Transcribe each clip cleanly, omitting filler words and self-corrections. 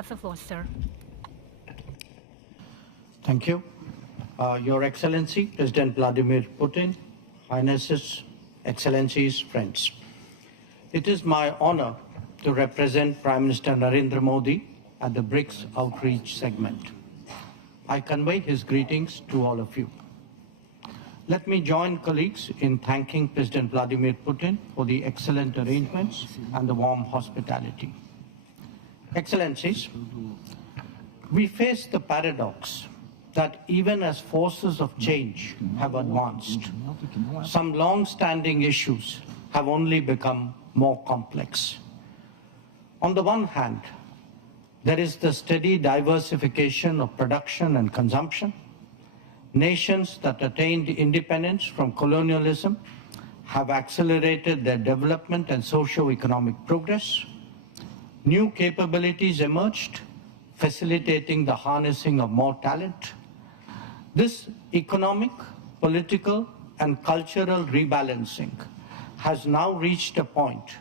have the floor, sir. Thank you. Your Excellency, President Vladimir Putin, Highnesses, Excellencies, friends. It is my honor to represent Prime Minister Narendra Modi at the BRICS outreach segment. I convey his greetings to all of you. Let me join colleagues in thanking President Vladimir Putin for the excellent arrangements and the warm hospitality. Excellencies, we face the paradox that even as forces of change have advanced, some long-standing issues have only become more complex. On the one hand, there is the steady diversification of production and consumption. Nations that attained independence from colonialism have accelerated their development and socio-economic progress. New capabilities emerged, facilitating the harnessing of more talent. This economic, political, and cultural rebalancing has now reached a point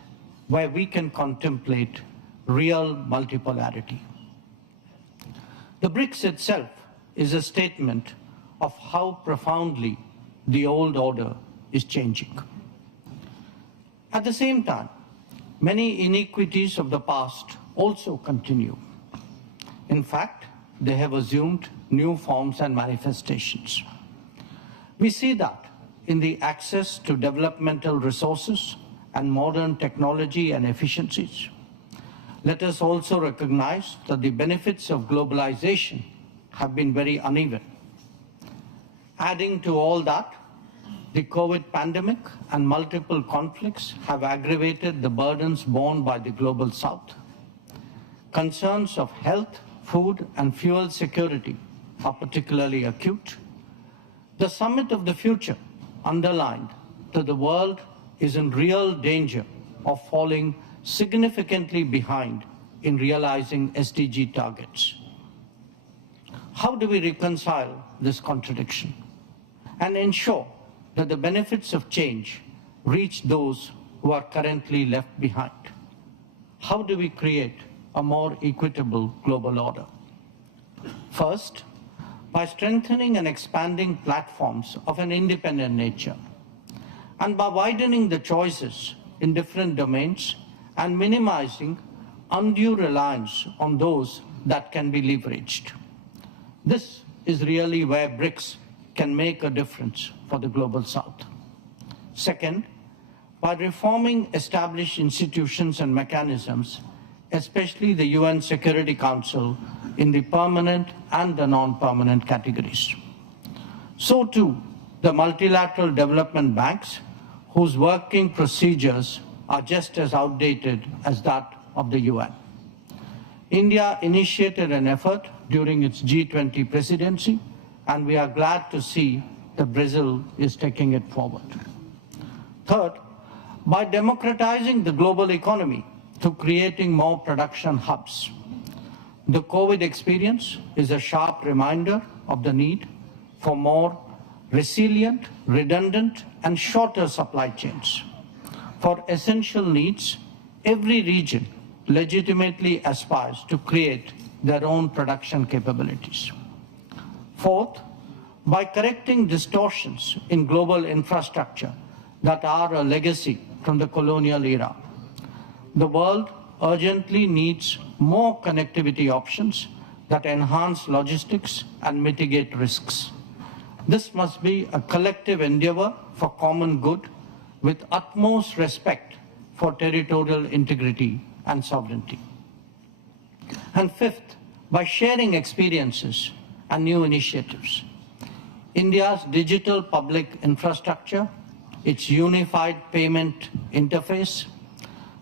where we can contemplate real multipolarity. The BRICS itself is a statement of how profoundly the old order is changing. At the same time, many inequities of the past also continue. In fact, they have assumed new forms and manifestations. We see that in the access to developmental resources and modern technology and efficiencies. Let us also recognize that the benefits of globalization have been very uneven. Adding to all that, the COVID pandemic and multiple conflicts have aggravated the burdens borne by the global South. Concerns of health, food, and fuel security are particularly acute. The Summit of the Future underlined that the world is in real danger of falling significantly behind in realizing SDG targets. How do we reconcile this contradiction and ensure that the benefits of change reach those who are currently left behind? How do we create a more equitable global order? First, by strengthening and expanding platforms of an independent nature, and by widening the choices in different domains and minimizing undue reliance on those that can be leveraged. This is really where BRICS can make a difference for the global South. Second, by reforming established institutions and mechanisms, especially the UN Security Council in the permanent and the non-permanent categories. So too, the multilateral development banks, whose working procedures are just as outdated as that of the UN. India initiated an effort during its G20 presidency, and we are glad to see that Brazil is taking it forward. Third, by democratizing the global economy through creating more production hubs. The COVID experience is a sharp reminder of the need for more resilient, redundant, and shorter supply chains. For essential needs, every region legitimately aspires to create their own production capabilities. Fourth, by correcting distortions in global infrastructure that are a legacy from the colonial era. The world urgently needs more connectivity options that enhance logistics and mitigate risks. This must be a collective endeavor for common good with utmost respect for territorial integrity and sovereignty. And fifth, by sharing experiences and new initiatives. India's digital public infrastructure, its unified payment interface,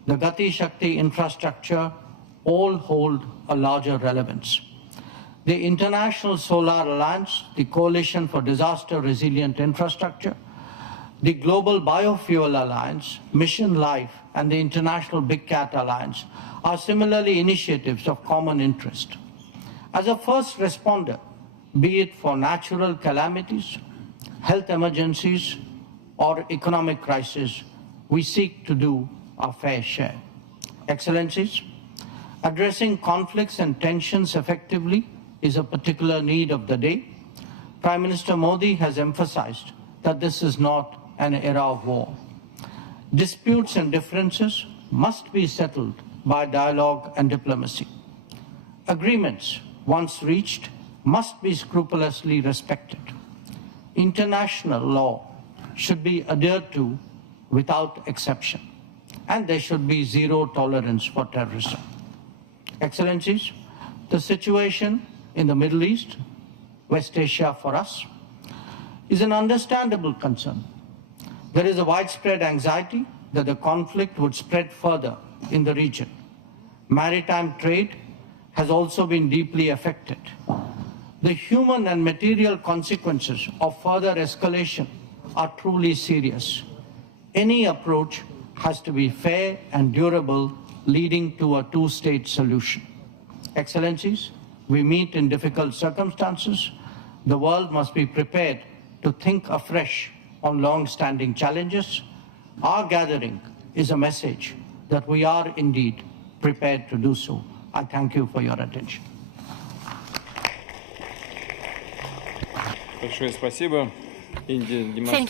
the Gati Shakti infrastructure all hold a larger relevance. The International Solar Alliance, the Coalition for Disaster Resilient Infrastructure, the Global Biofuel Alliance, Mission Life, and the International Big Cat Alliance are similarly initiatives of common interest. As a first responder, be it for natural calamities, health emergencies, or economic crisis, we seek to do our fair share. Excellencies, Addressing conflicts and tensions effectively is a particular need of the day. Prime Minister Modi has emphasized that this is not an era of war. Disputes and differences must be settled by dialogue and diplomacy. Agreements, once reached, must be scrupulously respected. International law should be adhered to without exception, and there should be zero tolerance for terrorism. Excellencies, the situation in the Middle East, West Asia for us, is an understandable concern. There is a widespread anxiety that the conflict would spread further in the region. Maritime trade has also been deeply affected. The human and material consequences of further escalation are truly serious. Any approach has to be fair and durable, leading to a two-state solution. Excellencies, we meet in difficult circumstances. The world must be prepared to think afresh on long-standing challenges. Our gathering is a message that we are indeed prepared to do so. I thank you for your attention. Большое спасибо. Индия демонстрирует